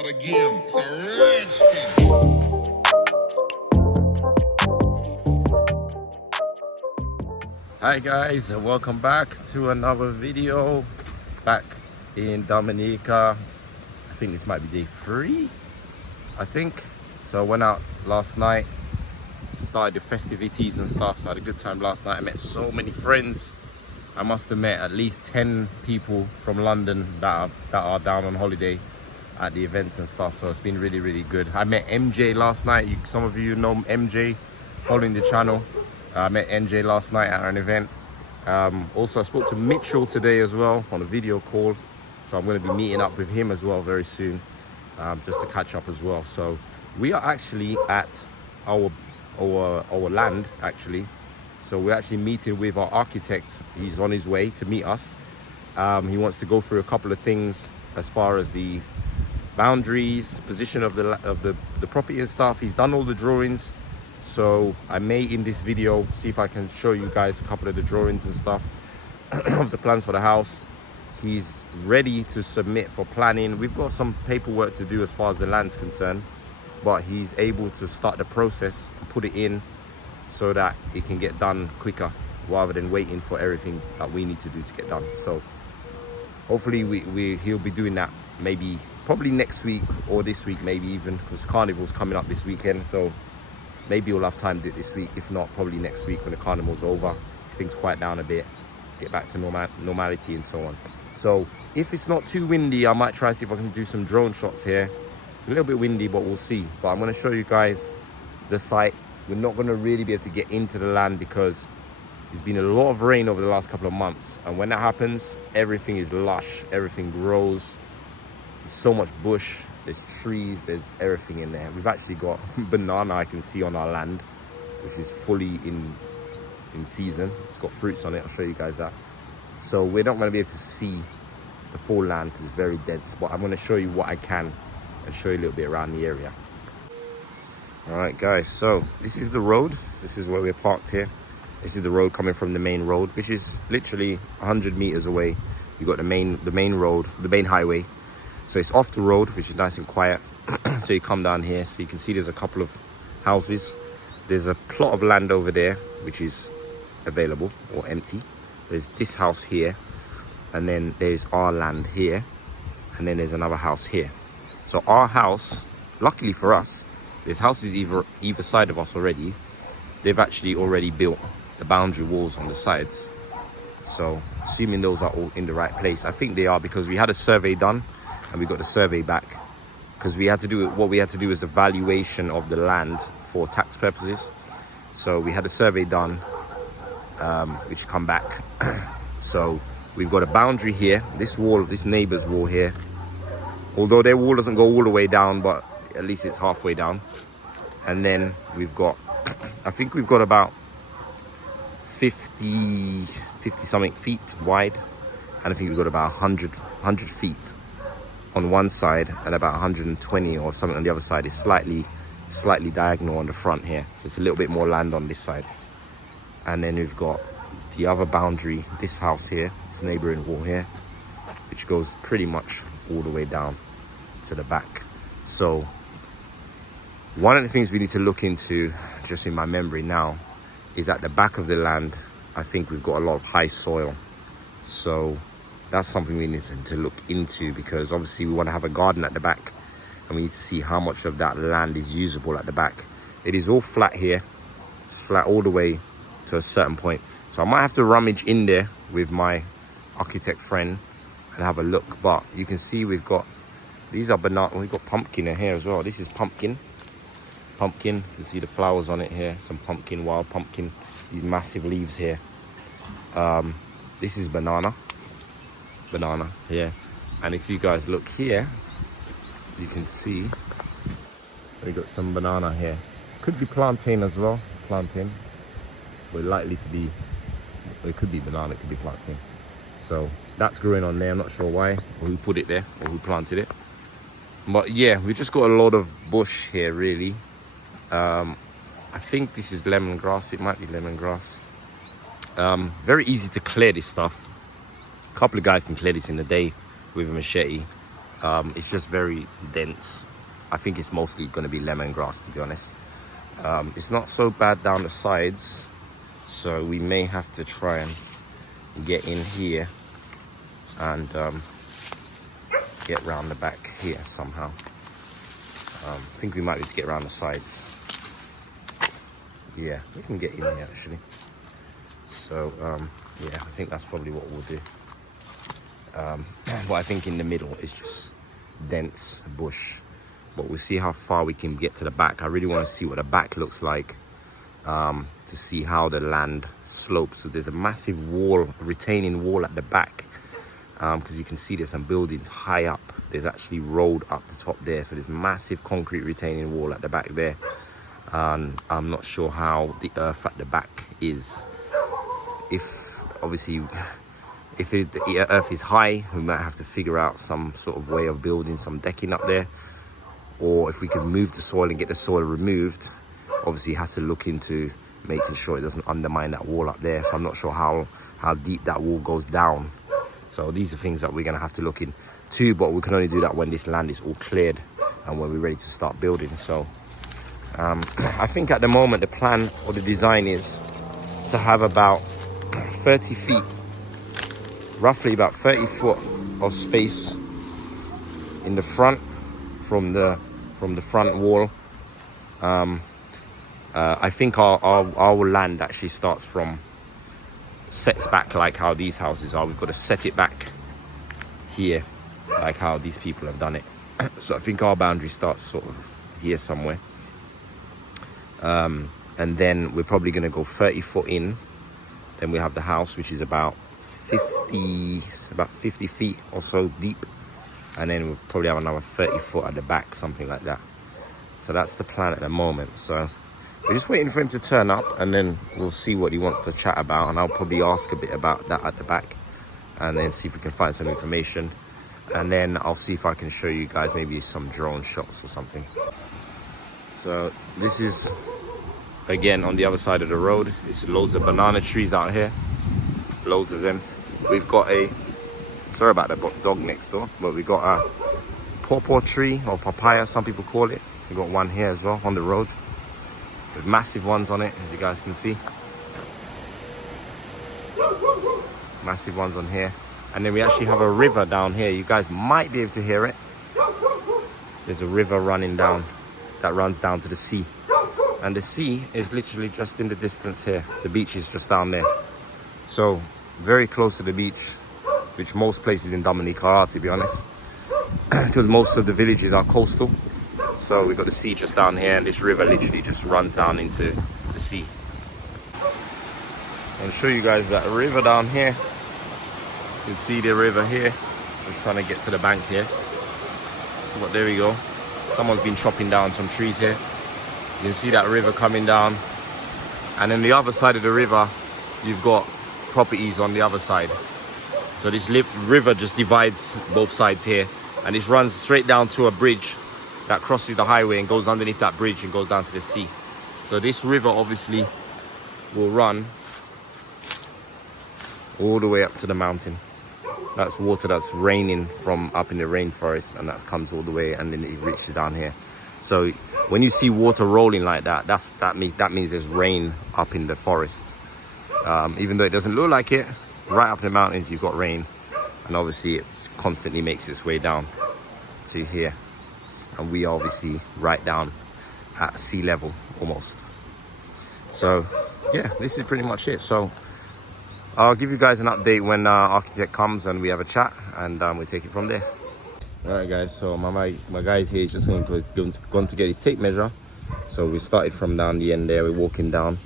start again. It's a rich thing. Hi guys, and welcome back to another video back in Dominica. I think this might be day 3, I think. So I went out last night, started the festivities and stuff, so I had a good time last night. I met so many friends. I must have met at least 10 people from London that are down on holiday at the events and stuff, so it's been really good. I met MJ last night. Some of you know MJ following the channel. I met MJ last night at an event. Also I spoke to Mitchell today as well on a video call, so I'm going to be meeting up with him as well very soon, just to catch up as well. So we are actually at our land actually. So we're actually meeting with our architect. He's on his way to meet us. He wants to go through a couple of things as far as the boundaries, position of the property and stuff. He's done all the drawings. So I may in this video see if I can show you guys a couple of the drawings and stuff of the plans for the house. He's ready to submit for planning. We've got some paperwork to do as far as the land's concerned, but he's able to start the process and put it in so that it can get done quicker rather than waiting for everything that we need to do to get done. So hopefully he'll be doing that probably next week or this week, maybe even, because Carnival's coming up this weekend. So maybe we'll have time to do it this week. If not, probably next week when the Carnival's over, things quiet down a bit, get back to normality and so on. So if it's not too windy, I might try and see if I can do some drone shots here. It's a little bit windy, but we'll see. But I'm going to show you guys the site. We're not going to really be able to get into the land because there's been a lot of rain over the last couple of months. And when that happens, everything is lush, everything grows. There's so much bush. There's trees, there's everything in there. We've actually got banana I can see on our land, which is fully in season. It's got fruits on it, I'll show you guys that. So we're not going to be able to see the full land because it's very dense, but I'm going to show you what I can and show you a little bit around the area. Alright guys, so this is the road. This is where we're parked here. This is the road coming from the main road, which is literally 100 meters away. You've got the main road, the main highway. So it's off the road, which is nice and quiet. So you come down here, so you can see there's a couple of houses. There's a plot of land over there, which is available or empty. There's this house here, and then there's our land here, and then there's another house here. So our house, luckily for us, there's houses either side of us already. They've actually already built the boundary walls on the sides. So assuming those are all in the right place, I think they are, because we had a survey done and we got the survey back, because what we had to do is the valuation of the land for tax purposes. So we had a survey done, which come back. So we've got a boundary here, this wall, this neighbor's wall here, although their wall doesn't go all the way down, but at least it's halfway down. And then we've got, I think we've got about 50 something feet wide, and I think we've got about 100 feet on one side and about 120 or something on the other side. Is slightly diagonal on the front here, so it's a little bit more land on this side. And then we've got the other boundary, this house here, this neighboring wall here, which goes pretty much all the way down to the back. So one of the things we need to look into, just in my memory now, is at the back of the land, I think we've got a lot of high soil. So that's something we need to look into, because obviously we want to have a garden at the back, and we need to see how much of that land is usable at the back. It is all flat here, it's flat all the way to a certain point. So I might have to rummage in there with my architect friend and have a look. But you can see we've got, these are banana, we've got pumpkin in here as well. This is pumpkin. You can see the flowers on it here, some pumpkin, wild pumpkin, these massive leaves here. This is banana here. And if you guys look here, you can see we got some banana here. Could be plantain as well, plantain. We're likely to be, well, it could be banana, it could be plantain. So that's growing on there. I'm not sure why, or who put it there, or who planted it. But yeah, we just got a lot of bush here really. I think this is lemongrass. It might be lemongrass. Very easy to clear this stuff. A couple of guys can clear this in a day with a machete. It's just very dense. I think it's mostly going to be lemongrass, to be honest. It's not so bad down the sides, so we may have to try and get in here and get round the back here somehow. I think we might need to get around the sides. Yeah, we can get in here actually. So yeah, I think that's probably what we'll do. But I think in the middle is just dense bush. But we'll see how far we can get to the back. I really want to see what the back looks like, to see how the land slopes. So there's a massive wall, retaining wall at the back, because you can see there's some buildings high up. There's actually road up the top there, so there's massive concrete retaining wall at the back there. And I'm not sure how the earth at the back is. If obviously if the earth is high, we might have to figure out some sort of way of building some decking up there. Or if we can move the soil and get the soil removed, obviously it has to look into making sure it doesn't undermine that wall up there. So I'm not sure how deep that wall goes down. So these are things that we're going to have to look into, but we can only do that when this land is all cleared and when we're ready to start building. So I think at the moment the plan or the design is to have about 30 feet, roughly about 30 foot of space in the front from the front wall. I think our land actually starts from, sets back like how these houses are. We've got to set it back here like how these people have done it. So I think our boundary starts sort of here somewhere. And then we're probably going to go 30 foot in. Then we have the house, which is about 50 feet or so deep. And then we'll probably have another 30 foot at the back, something like that. So that's the plan at the moment. So we're just waiting for him to turn up, and then we'll see what he wants to chat about. And I'll probably ask a bit about that at the back, and then see if we can find some information. And then I'll see if I can show you guys maybe some drone shots or something. So this is, again, on the other side of the road. There's loads of banana trees out here. Loads of them. We've got sorry about the dog next door, but we got a pawpaw tree, or papaya, some people call it. We got one here as well on the road with massive ones on it, as you guys can see. Massive ones on here. And then we actually have a river down here. You guys might be able to hear it. There's a river running down that runs down to the sea. And the sea is literally just in the distance here. The beach is just down there. So very close to the beach, which most places in Dominica are, to be honest, because most of the villages are coastal. So we've got the sea just down here, and this river literally just runs down into the sea. I'll show you guys that river down here. You can see the river here. Just trying to get to the bank here. But there we go. Someone's been chopping down some trees here. You can see that river coming down. And then the other side of the river, you've got properties on the other side. So this river just divides both sides here, and this runs straight down to a bridge that crosses the highway and goes underneath that bridge and goes down to the sea. So this river obviously will run all the way up to the mountain. That's water that's raining from up in the rainforest, and that comes all the way, and then it reaches down here. So when you see water rolling like that, that means there's rain up in the forests. Even though it doesn't look like it, right up in the mountains you've got rain, and obviously it constantly makes its way down to here. And we are obviously right down at sea level almost. So yeah, this is pretty much it. So I'll give you guys an update when our architect comes and we have a chat, and we'll take it from there. All right guys, so my guy's here. He's just going to get his tape measure. So we started from down the end there. We're walking down.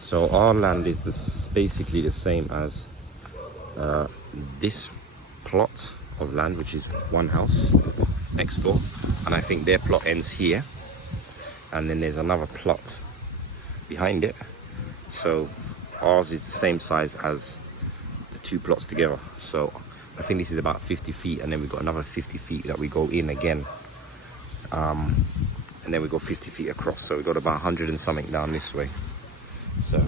So our land is basically the same as this plot of land, which is one house next door, and I think their plot ends here, and then there's another plot behind it. So ours is the same size as the two plots together. So I think this is about 50 feet, and then we've got another 50 feet that we go in again, and then we go 50 feet across. So we've got about 100 and something down this way. So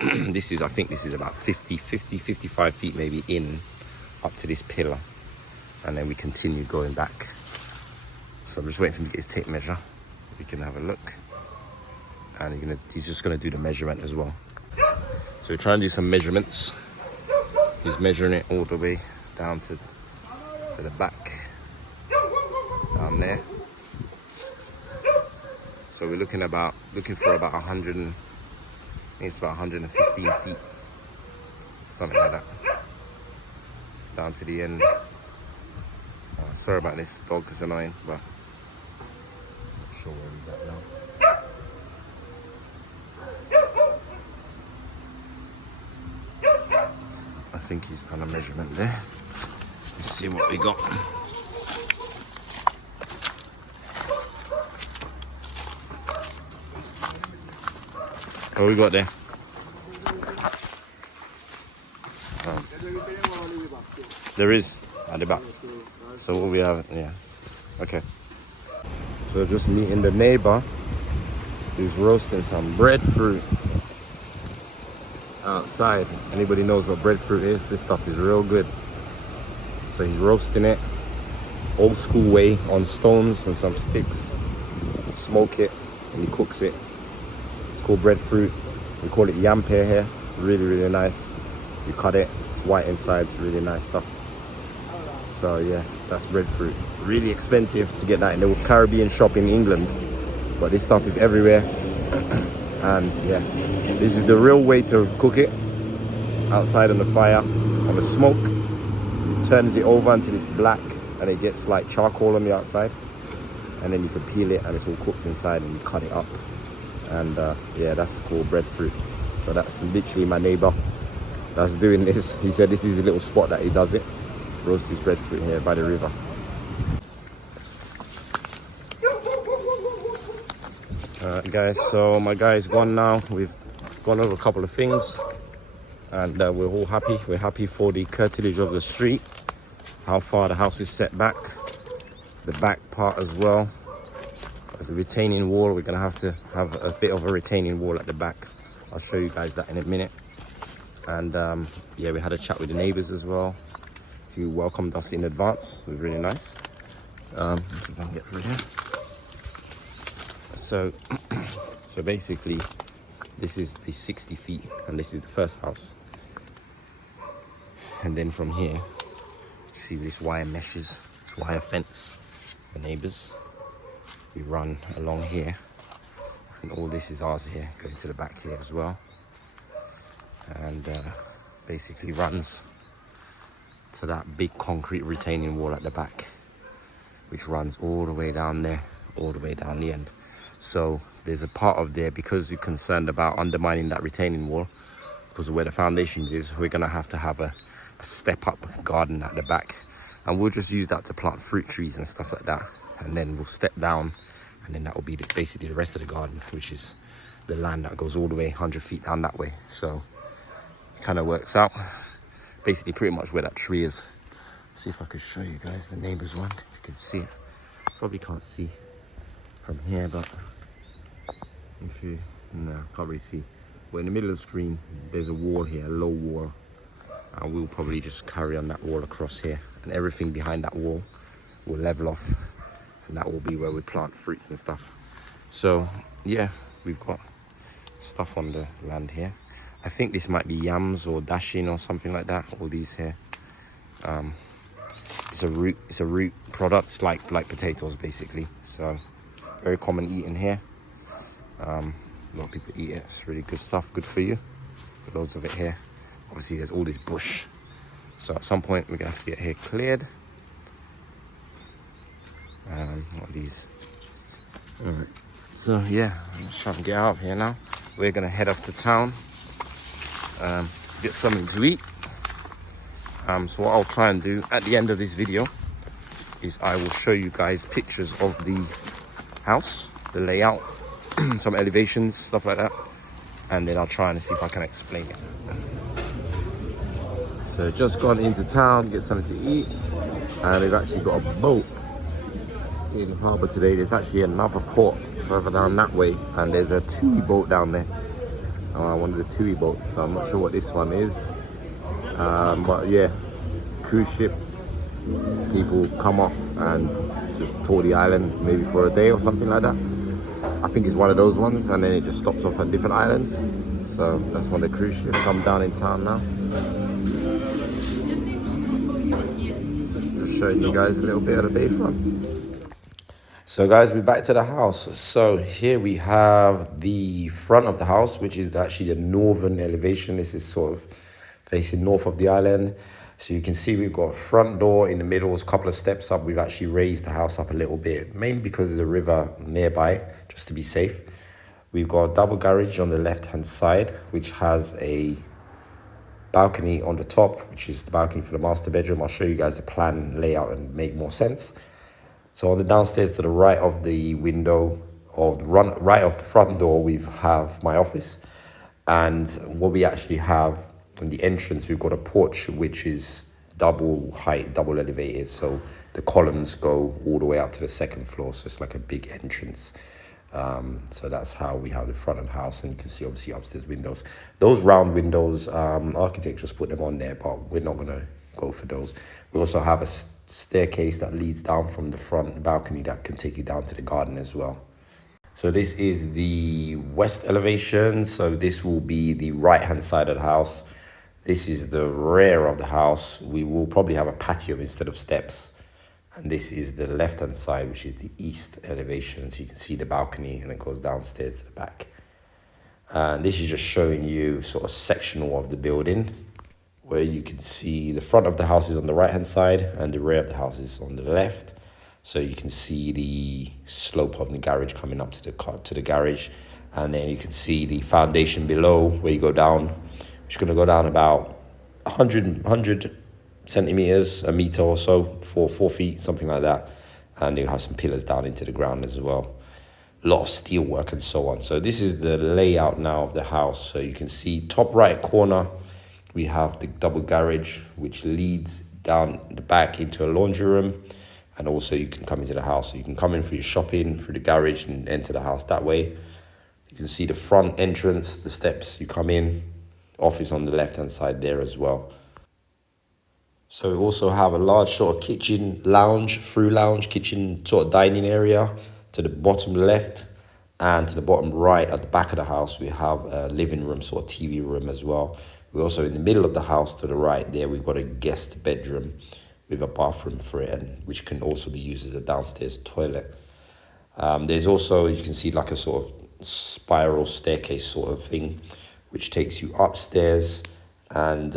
I think this is about 55 feet maybe in up to this pillar. and then we continue going back. So I'm just waiting for him to get his tape measure. We can have a look, and he's just gonna do the measurement as well. So we're trying to do some measurements. He's measuring it all the way down to the back, down there. So we're looking for about 100, I think it's about 115 feet, something like that, down to the end. Sorry about this dog, it's annoying, but I'm not sure where he's at now. I think he's done a measurement there. Let's see what we got. What we got there? There is at the back. So what we have, yeah. Okay. So just meeting the neighbor who's roasting some breadfruit outside. Anybody knows what breadfruit is? This stuff is real good. So he's roasting it old school way on stones and some sticks. Smoke it and he cooks it. It's called breadfruit. We call it yam pear here. Really, really nice. You cut it. It's white inside. Really nice stuff. So yeah, that's breadfruit. Really expensive to get that in the Caribbean shop in England, but this stuff is everywhere. And yeah, this is the real way to cook it. Outside on the fire, on the smoke. It turns it over until it's black and it gets like charcoal on the outside, and then you can peel it and it's all cooked inside, and you cut it up. And yeah, that's called breadfruit. So that's literally my neighbor that's doing this. He said this is a little spot that he does it. Roast his breadfruit here by the river. Alright guys, so my guy's gone now. We've gone over a couple of things, and we're all happy. We're happy for the curtilage of the street, how far the house is set back, the back part as well. The retaining wall, we're gonna have to have a bit of a retaining wall at the back. I'll show you guys that in a minute. And yeah, we had a chat with the neighbors as well, who welcomed us in advance. It was really nice. If we can get through here. So basically, this is the 60 feet, and this is the first house. And then from here, you see this wire meshes, this wire fence, the neighbors. We run along here, and all this is ours here, going to the back here as well. And basically runs to that big concrete retaining wall at the back, which runs all the way down there, all the way down the end. So there's a part of there, because you're concerned about undermining that retaining wall, because of where the foundations is, we're gonna have to have a step up garden at the back, and we'll just use that to plant fruit trees and stuff like that. And then we'll step down, and then that will be basically the rest of the garden, which is the land that goes all the way 100 feet down that way. So it kind of works out. Basically pretty much where that tree is. See if I could show you guys the neighbor's one. You can see it. Probably can't see from here, but if you, no, can't really see. But in the middle of the screen, there's a wall here, a low wall. And we'll probably just carry on that wall across here. And everything behind that wall will level off. And that will be where we plant fruits and stuff. So yeah, we've got stuff on the land here. I think this might be yams or dashing or something like that. All these here. It's a root product. It's like potatoes basically. So very common eating here. A lot of people eat it. It's really good stuff. Good for you. But loads of it here. Obviously there's all this bush. So at some point we're gonna have to get here cleared. What are these? All right. So yeah, I'm just trying to get out of here now. We're gonna head up to town, get something to eat. So what I'll try and do at the end of this video is I will show you guys pictures of the house, the layout, some elevations, stuff like that, and then I'll try and see if I can explain it. So just gone into town, get something to eat, and we've actually got a boat in the harbour today. There's actually another port further down that way, and there's a TUI boat down there. One of the TUI boats, so I'm not sure what this one is. But yeah, cruise ship people come off and just tour the island maybe for a day or something like that. I think it's one of those ones, and then it just stops off at different islands. So that's when the cruise ship come down in town now. Just showing you guys a little bit of the bayfront. So guys, we're back to the house. So here we have the front of the house, which is actually the northern elevation. This is sort of facing north of the island. So you can see we've got a front door in the middle, a couple of steps up. We've actually raised the house up a little bit, mainly because there's a river nearby, just to be safe. We've got a double garage on the left-hand side, which has a balcony on the top, which is the balcony for the master bedroom. I'll show you guys the plan layout and make more sense. So on the downstairs to the right of the window, or right of the front door, we have my office. And what we actually have on the entrance, we've got a porch which is double height, double elevated. So the columns go all the way up to the second floor. So it's like a big entrance. So that's how we have the front of the house, and you can see obviously upstairs windows. Those round windows, architect just put them on there, but we're not gonna go for those. We also have a staircase that leads down from the front balcony that can take you down to the garden as well. So this is the west elevation. So this will be the right hand side of the house. This is the rear of the house. We will probably have a patio instead of steps. And this is the left hand side, which is the east elevation. So you can see the balcony, and it goes downstairs to the back. And this is just showing you sort of sectional of the building, where you can see the front of the house is on the right hand side and the rear of the house is on the left. So you can see the slope of the garage coming up to the garage, and then you can see the foundation below where you go down, which is going to go down about 100 centimeters, a meter or so, 4 feet, something like that. And you have some pillars down into the ground as well. A lot of steel work and so on. So this is the layout now of the house. So you can see top right corner, we have the double garage, which leads down the back into a laundry room. And also you can come into the house. So you can come in for your shopping through the garage and enter the house that way. You can see the front entrance, the steps you come in, office on the left-hand side there as well. So we also have a large sort of kitchen lounge, kitchen sort of dining area to the bottom left, and to the bottom right at the back of the house, we have a living room, sort of TV room as well. We're also in the middle of the house to the right there, we've got a guest bedroom with a bathroom for it, and which can also be used as a downstairs toilet. There's also, you can see like a sort of spiral staircase sort of thing, which takes you upstairs. And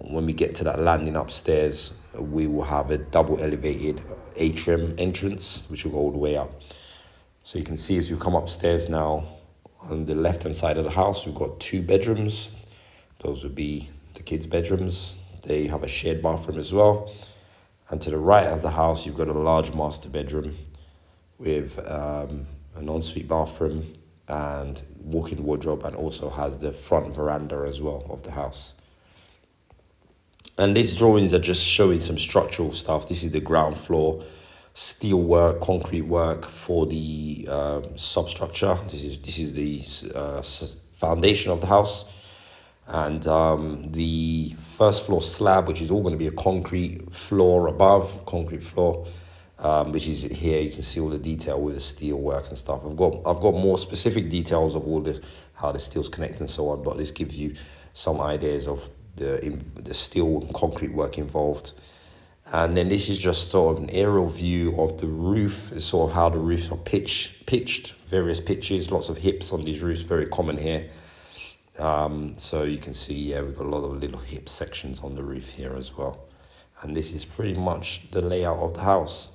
when we get to that landing upstairs, we will have a double elevated atrium entrance, which will go all the way up. So you can see as you come upstairs now, on the left hand side of the house, we've got 2 bedrooms. Those would be the kids' bedrooms. They have a shared bathroom as well. And to the right of the house, you've got a large master bedroom with an ensuite bathroom and walk-in wardrobe, and also has the front veranda as well of the house. And these drawings are just showing some structural stuff. This is the ground floor, steel work, concrete work for the substructure. This is the foundation of the house. And the first floor slab, which is all going to be a concrete floor above, which is here. You can see all the detail with the steel work and stuff. I've got more specific details of all how the steel's connect and so on, but this gives you some ideas of the steel and concrete work involved. And then this is just sort of an aerial view of the roof, sort of how the roofs are pitched, various pitches, lots of hips on these roofs, very common here. So you can see, yeah, we've got a lot of little hip sections on the roof here as well. And this is pretty much the layout of the house.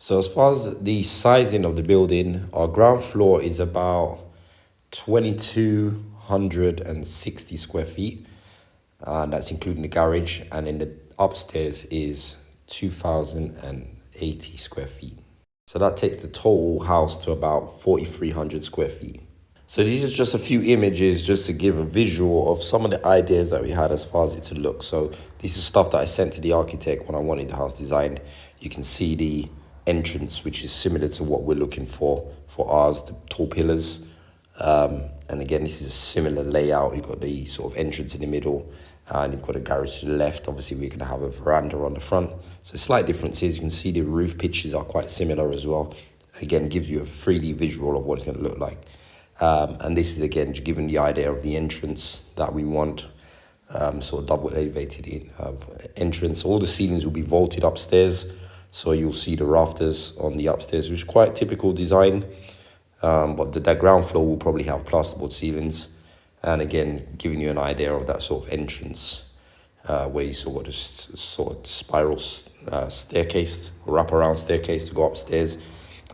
So as far as the sizing of the building, our ground floor is about 2,260 square feet. And that's including the garage. And then the upstairs is 2,080 square feet. So that takes the total house to about 4,300 square feet. So these are just a few images just to give a visual of some of the ideas that we had as far as it to look. So this is stuff that I sent to the architect when I wanted the house designed. You can see the entrance, which is similar to what we're looking for ours, the tall pillars. And again, this is a similar layout. You've got the sort of entrance in the middle, and you've got a garage to the left. Obviously, we're going to have a veranda on the front. So slight differences. You can see the roof pitches are quite similar as well. Again, gives you a 3D visual of what it's going to look like. And this is, again, giving the idea of the entrance that we want. Sort of double elevated entrance. All the ceilings will be vaulted upstairs. So you'll see the rafters on the upstairs, which is quite typical design. But the ground floor will probably have plasterboard ceilings. And again, giving you an idea of that sort of entrance where you sort of this sort of spiral staircase, or wraparound staircase to go upstairs,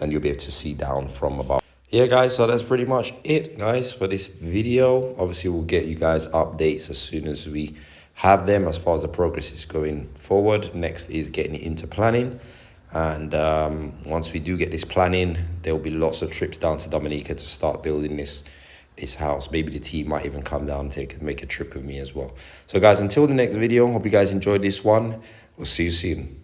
and you'll be able to see down from above. Yeah, guys, so that's pretty much it, guys, for this video. Obviously, we'll get you guys updates as soon as we have them as far as the progress is going forward. Next is getting into planning. And once we do get this planning, there will be lots of trips down to Dominica to start building this house. Maybe the team might even come down and make a trip with me as well. So guys, until the next video, hope you guys enjoyed this one. We'll see you soon.